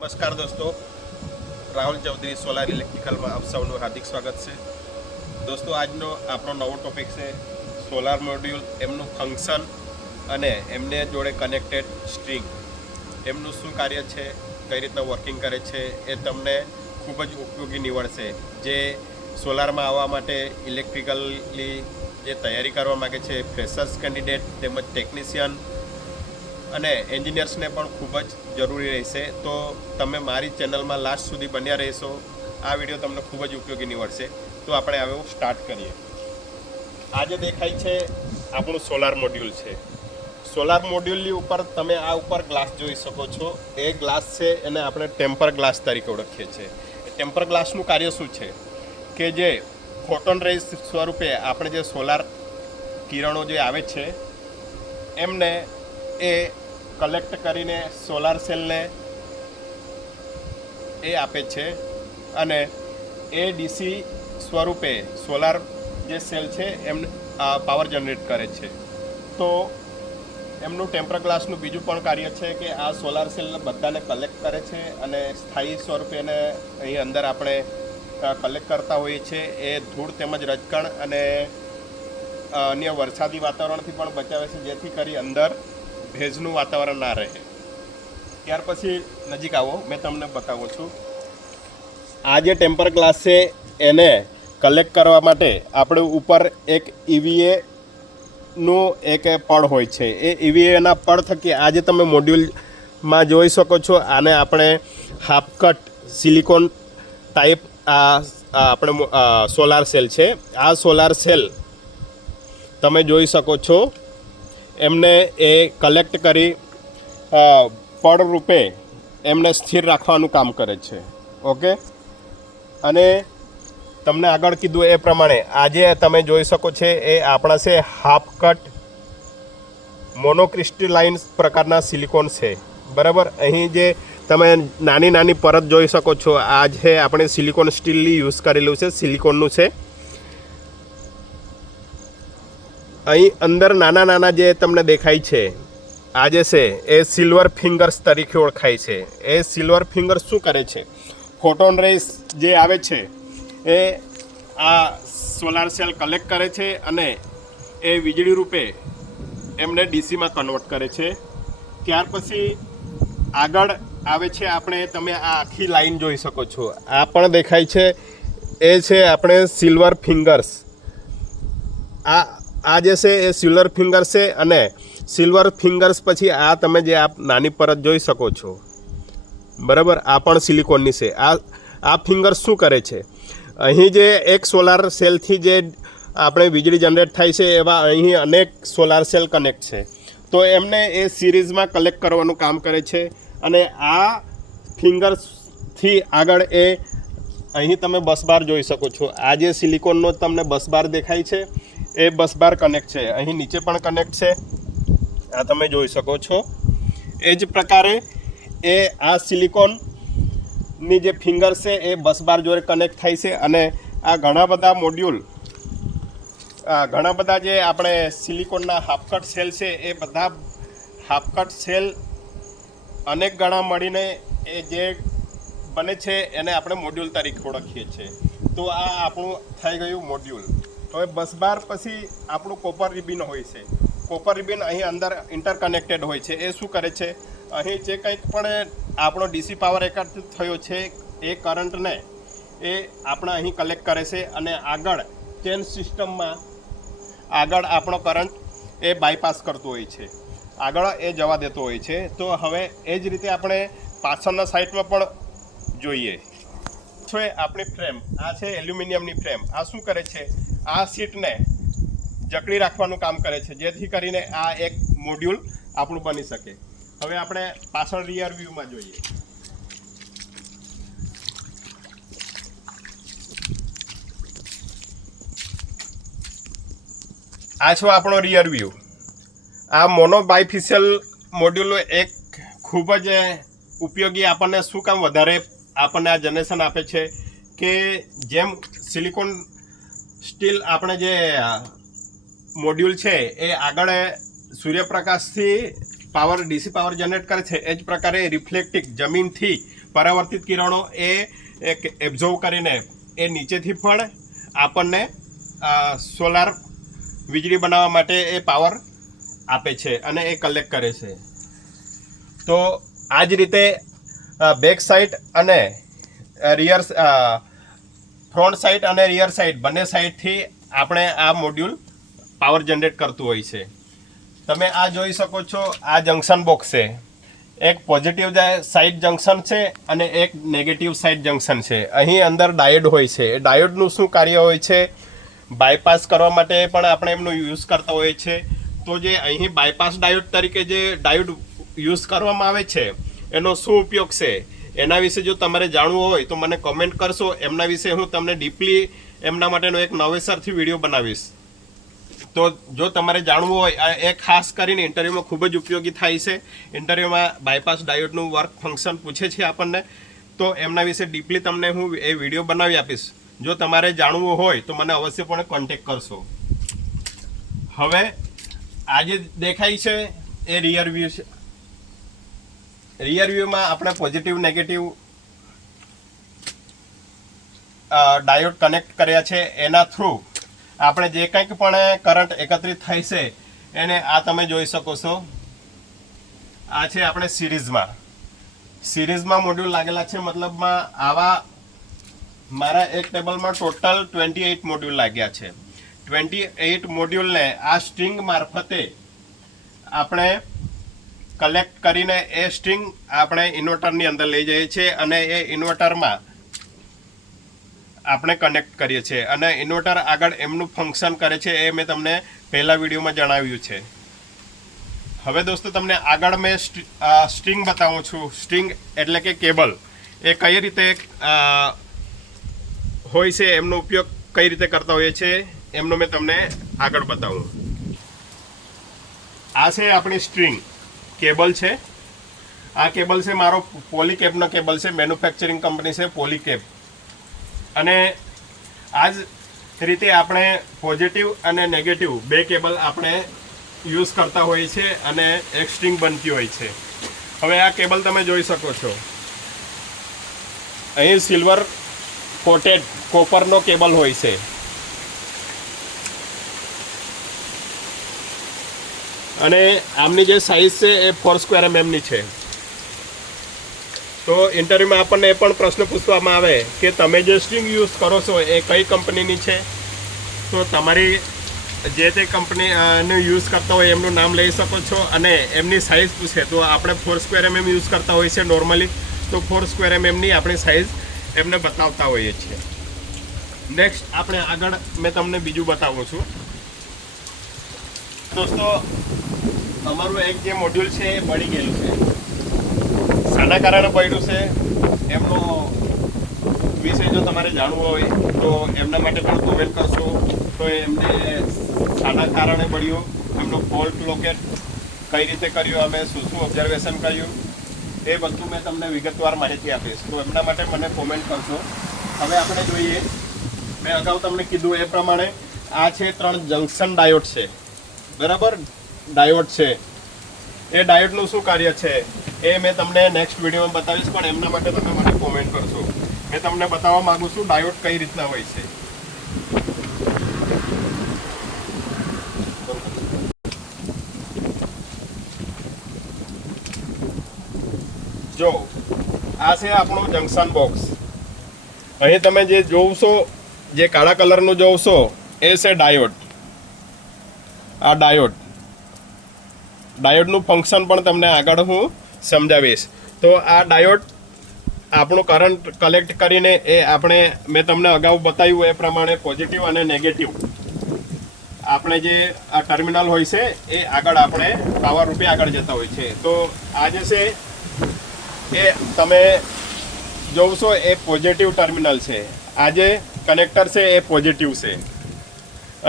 નમસ્કાર દોસ્તો, રાહુલ ચૌધરી સોલાર ઇલેક્ટ્રિકલમાં આપ સૌનું હાર્દિક સ્વાગત છે. દોસ્તો, આજનો આપણો નવો ટોપિક છે સોલાર મોડ્યુલ, એમનું ફંક્શન અને એમને જોડે કનેક્ટેડ સ્ટ્રિંગ, એમનું શું કાર્ય છે, કઈ રીતના વર્કિંગ કરે છે, એ તમને ખૂબ જ ઉપયોગી નીવડશે. જે સોલારમાં આવવા માટે ઇલેક્ટ્રિકલી જે તૈયારી કરવા માગે છે, ફ્રેશર્સ કેન્ડિડેટ તેમજ ટેકનિશિયન અને એન્જિનિયર્સને પણ ખૂબ જ જરૂરી રહેશે. તો તમે મારી ચેનલમાં લાસ્ટ સુધી બન્યા રહેશો. આ વિડીયો તમને ખૂબ જ ઉપયોગી નીવડશે. તો આપણે હવે સ્ટાર્ટ કરીએ. આજે દેખાય છે આપણું સોલાર મોડ્યુલ છે. સોલાર મોડ્યુલની ઉપર તમે આ ઉપર ગ્લાસ જોઈ શકો છો. એ ગ્લાસ છે એને આપણે ટેમ્પર ગ્લાસ તરીકે ઓળખીએ છીએ. ટેમ્પર ગ્લાસનું કાર્ય શું છે કે જે ફોટોન રેઝ સ્વરૂપે આપણે જે સોલાર કિરણો જે આવે છે એમને એ કલેક્ટ કરીને સોલાર સેલને એ આપે છે અને એ ડીસી સ્વરૂપે સોલાર જે સેલ છે એમને પાવર જનરેટ કરે છે. તો એમનું ટેમ્પર ગ્લાસનું બીજું પણ કાર્ય છે કે આ સોલાર સેલને બધાને કલેક્ટ કરે છે અને સ્થાયી સ્વરૂપે એને અહીં અંદર આપણે કલેક્ટ કરતા હોઈએ છીએ. એ ધૂળ તેમજ રજકણ અને અન્ય વરસાદી વાતાવરણથી પણ બચાવે છે, જેથી કરી અંદર ભેજનું વાતાવરણ ના રહે. ત્યાર પછી નજીક આવો, મેં તમને બતાવું છું. આ જે ટેમ્પર ગ્લાસ છે એને કલેક્ટ કરવા માટે આપણે ઉપર એક ઈવીએનું એક પડ હોય છે. એ ઈવીએના પડ થકી આજે તમે મોડ્યુલમાં જોઈ શકો છો. આને આપણે હાફ કટ સિલિકોન ટાઈપ આપણે સોલાર સેલ છે. આ સોલાર સેલ તમે જોઈ શકો છો. એમને એ કલેક્ટ કરી પડ રૂપે એમને સ્થિર રાખવાનું કામ કરે છે. ઓકે, અને તમને આગળ કીધું એ પ્રમાણે આજે તમે જોઈ શકો છો એ આપણા છે હાફ કટ મોનોક્રિસ્ટલાઇન પ્રકારના સિલિકોન છે. બરાબર, અહીં જે તમે નાની નાની પરત જોઈ શકો છો, આ છે આપણે સિલિકોન સ્ટીલની યુઝ કરેલું છે, સિલિકોનનું છે. અહીં અંદર નાના નાના જે તમને દેખાય છે આ જે છે એ સિલ્વર ફિંગર્સ તરીકે ઓળખાય છે. એ સિલ્વર ફિંગર્સ શું કરે છે? ફોટોન રેઝ જે આવે છે એ આ સોલાર સેલ કલેક્ટ કરે છે અને એ વીજળી રૂપે એમને ડીસીમાં કન્વર્ટ કરે છે. ત્યાર પછી આગળ આવે છે આપણે, તમે આ આખી લાઈન જોઈ શકો છો. આ પણ દેખાય છે એ છે આપણે સિલ્વર ફિંગર્સ. આ જે છે એ સિલ્વર ફિંગર છે અને સિલ્વર ફિંગર્સ પછી આ તમે જે આ નાની પરત જોઈ શકો છો. બરાબર, આ પણ સિલિકોનની છે. આ ફિંગર્સ શું કરે છે? અહીં જે એક સોલાર સેલથી જે આપણે વીજળી જનરેટ થાય છે એવા અહીં અનેક સોલાર સેલ કનેક્ટ છે. તો એમને એ સિરીઝમાં કલેક્ટ કરવાનું કામ કરે છે અને આ ફિંગર્સથી આગળ એ અહીં તમે બસ બાર જોઈ શકો છો. આ જે સિલિકોનનો તમને બસ બાર દેખાય છે એ બસ બાર કનેક્ટ છે. અહીં નીચે પણ કનેક્ટ છે, આ તમે જોઈ શકો છો. એ જ પ્રકારે એ આ સિલિકોનની જે ફિંગર છે એ બસ બાર જોડે કનેક્ટ થાય છે અને આ ઘણા બધા મોડ્યુલ, ઘણા બધા જે આપણે સિલિકોનના હાફકટ સેલ છે એ બધા હાફકટ સેલ અનેક ગણા મળીને એ જે બને છે એને આપણે મોડ્યુલ તરીકે ઓળખીએ છીએ. તો આ આપણું થઈ ગયું મોડ્યુલ. હવે બસ બાર પછી આપણું કોપર રિબિન હોય છે. કોપર રિબિન અહીં અંદર ઇન્ટરકનેક્ટેડ હોય છે. એ શું કરે છે? અહીં જે કંઈક પણ આપણો ડીસી પાવર એકત્રિત થયો છે એ કરંટને એ આપણે અહીં કલેક્ટ કરે છે અને આગળ ચેન સિસ્ટમમાં આગળ આપણો કરંટ એ બાયપાસ કરતો હોય છે, આગળ એ જવા દેતો હોય છે. તો હવે એ જ રીતે આપણે પાછળના સાઈડમાં પણ જોઈએ છે. આપણી ફ્રેમ આ છે એલ્યુમિનિયમની ફ્રેમ. આ શું કરે છે? આ સીટને જકડી રાખવાનું કામ કરે છે, જેથી કરીને આ એક મોડ્યુલ આપણું બની શકે. હવે આપણે પાછળ રિયર વ્યૂમાં જોઈએ. આ છો આપણો રિયર વ્યૂ. આ મોનો બાયફિશિયલ મોડ્યુલ એક ખૂબ જ ઉપયોગી આપણને શું કામ વધારે આપણને આ જનરેશન આપે છે કે જેમ સિલિકોન સ્ટીલ આપણે જે મોડ્યુલ છે એ આગળ સૂર્યપ્રકાશથી પાવર ડીસી પાવર જનરેટ કરે છે, એ જ પ્રકારે રિફ્લેક્ટિંગ જમીનથી પરાવર્તિત કિરણો એ એક એબ્ઝોર્વ કરીને એ નીચેથી પણ આપણને સોલાર વીજળી બનાવવા માટે એ પાવર આપે છે અને એ કલેક્ટ કરે છે. તો આ જ રીતે બેક સાઇડ અને રિયર ફ્રન્ટ સાઇડ અને રિયર સાઇડ બંને સાઇડથી આપણે આ મોડ્યુલ પાવર જનરેટ કરતું હોય છે. તમે આ જોઈ શકો છો, આ જંક્શન બોક્સ છે. એક પોઝિટિવ સાઇડ જંક્શન છે અને એક નેગેટિવ સાઇડ જંક્શન છે. અહીં અંદર ડાયોડ હોય છે. એ ડાયોડનું શું કાર્ય હોય છે? બાયપાસ કરવા માટે પણ આપણે એમનો યુઝ કરતા હોઈએ છીએ. તો જે અહીં બાયપાસ ડાયોડ તરીકે જે ડાયોડ યુઝ કરવામાં આવે છે એનો શું ઉપયોગ છે એના વિશે જો તમારે જાણવું હોય તો મને કોમેન્ટ કરશો. એમના વિશે હું તમને ડીપલી એમના માટેનો એક નવેસરથી વિડીયો બનાવીશ. તો જો તમારે જાણવું હોય, એ ખાસ કરીને ઇન્ટરવ્યૂમાં ખૂબ જ ઉપયોગી થાય છે. ઇન્ટરવ્યૂમાં બાયપાસ ડાયોડનું વર્ક ફંક્શન પૂછે છે આપણને, તો એમના વિશે ડીપલી તમને હું એ વિડીયો બનાવી આપીશ. જો તમારે જાણવું હોય તો મને અવશ્યપણે કોન્ટેક્ટ કરશો. હવે આ જે દેખાય છે એ રિયર વ્યૂ છે. રિયર વ્યૂમાં આપણે પોઝિટિવ નેગેટિવ ડાયોડ કનેક્ટ કર્યા છે. એના થ્રુ આપણે જે કંઈક પણ કરંટ એકત્રિત થાય છે એને આ તમે જોઈ શકો છો. આ છે આપણે સિરીઝમાં મોડ્યુલ લાગેલા છે. મતલબમાં આવા મારા એક ટેબલમાં ટોટલ 28 મોડ્યુલ લાગ્યા છે. 28 મોડ્યુલને આ સ્ટ્રિંગ મારફતે આપણે કલેક્ટ કરીને એ સ્ટ્રિંગ આપણે ઇન્વર્ટરની અંદર લઈ જઈએ છીએ અને એ ઇન્વર્ટરમાં આપણે કનેક્ટ કરીએ છીએ અને ઇન્વર્ટર આગળ એમનું ફંક્શન કરે છે. એ મેં તમને પહેલા વિડીયોમાં જણાવ્યું છે. હવે દોસ્તો તમને આગળ મેં સ્ટ્રિંગ બતાવું છું. સ્ટ્રિંગ એટલે કે કેબલ એ કઈ રીતે હોય છે, એમનો ઉપયોગ કઈ રીતે કરતા હોઈએ છીએ એમનો મેં તમને આગળ બતાવું. આ છે આપણી સ્ટ્રિંગ કેબલ છે. આ કેબલ છે મારો પોલીકેબનો કેબલ છે. મેન્યુફેક્ચરિંગ કંપની છે પોલીકેબ. અને આ જ રીતે આપણે પોઝિટિવ અને નેગેટિવ બે કેબલ આપણે યુઝ કરતા હોઈએ છીએ અને એક સ્ટ્રિંગ બનતી હોય છે. હવે આ કેબલ તમે જોઈ શકો છો. અહીં સિલ્વર કોટેડ કોપરનો કેબલ હોય છે. અને આમની જે સાઇઝ છે એ 4 સ્ક્વેર mm છે. તો ઇન્ટરવ્યૂમાં આપણને એ પણ પ્રશ્ન પૂછવામાં આવે કે તમે જે સ્ટ્રિંગ યુઝ કરો છો એ કઈ કંપનીની છે. તો તમારી જે તે કંપનીનો યુઝ કરતા હોય એમનું નામ લઈ શકો છો અને એમની સાઇઝ પૂછે તો આપણે 4 સ્ક્વેર mm યુઝ કરતા હોઈએ છીએ નોર્મલી. તો 4 સ્ક્વેર mmની આપણી સાઇઝ એમને બતાવતા હોઈએ છીએ. નેક્સ્ટ આપણે આગળ મેં તમને બીજું બતાવું છું. દોસ્તો અમારું એક જે મોડ્યુલ છે એ બળી ગયેલું છે. શાના કારણે પડ્યું છે એમનો વિષય જો તમારે જાણવું હોય તો એમના માટે પણ કોમેન્ટ કરશો. તો એમને શાના કારણે પડ્યું, એમનો ફોલ્ટ લોકેટ કઈ રીતે કર્યું, અમે શું ઓબ્ઝર્વેશન કર્યું, એ બધું મેં તમને વિગતવાર માહિતી આપીશ. તો એમના માટે મને કોમેન્ટ કરશો. હવે આપણે જોઈએ, મેં અગાઉ તમને કીધું એ પ્રમાણે આ છે 3 જંક્શન ડાયોડ છે. બરાબર, ડાયોડ છે. એ ડાયોડનું શું કાર્ય છે એ મેં તમને નેક્સ્ટ વિડીયોમાં બતાવીશ. પણ એમના માટે તમે મને કોમેન્ટ કરશો. મેં તમને બતાવવા માંગુ છું ડાયોડ કઈ રીતના હોય છે. જો આ છે આપણું જંક્શન બોક્સ. અહીં તમે જે જોવશો, જે કાળા કલરનું જોવશો એ છે ડાયોડ. આ ડાયોડનું ફંક્શન પણ તમને આગળ હું સમજાવીશ. તો આ ડાયોડ આપણું કરંટ કલેક્ટ કરીને એ આપણે મેં તમને અગાઉ બતાવ્યું એ પ્રમાણે પોઝિટિવ અને નેગેટિવ આપણે જે આ ટર્મિનલ હોય છે એ આગળ આપણે પાવર રૂપે આગળ જતા હોય છે. તો આ જે છે એ તમે જોવશો એ પોઝિટિવ ટર્મિનલ છે. આ જે કનેક્ટર છે એ પોઝિટિવ છે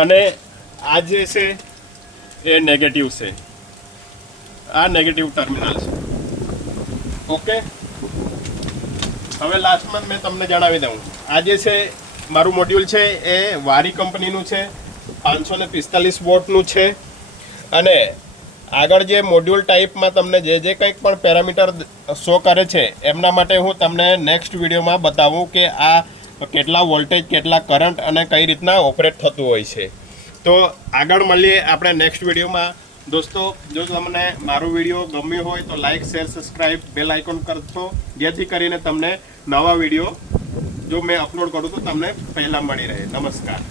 અને આ જે છે એ નેગેટિવ છે. આ નેગેટિવ ટર્મિનલ છે. ઓકે, હવે લાસ્ટમાં મેં તમને જણાવી દઉં. આ જે છે મારું મોડ્યુલ છે એ વારી કંપનીનું છે, 545 વોટનું છે અને આગળ જે મોડ્યુલ ટાઈપમાં તમને જે કંઈક પણ પેરામીટર શો કરે છે એમના માટે હું તમને નેક્સ્ટ વિડીયોમાં બતાવું કે આ કેટલા વોલ્ટેજ, કેટલા કરંટ અને કઈ રીતના ઓપરેટ થતું હોય છે. તો આગળ મળીએ આપણે નેક્સ્ટ વિડીયોમાં. દોસ્તો, જો તમને મારો વિડીયો ગમ્યો હોય તો like, share, subscribe, bell icon કરશો, જેથી કરીને તમને નવા વિડીયો જો મેં અપલોડ કરું તો તમને પહેલાં મળી રહે. નમસ્કાર.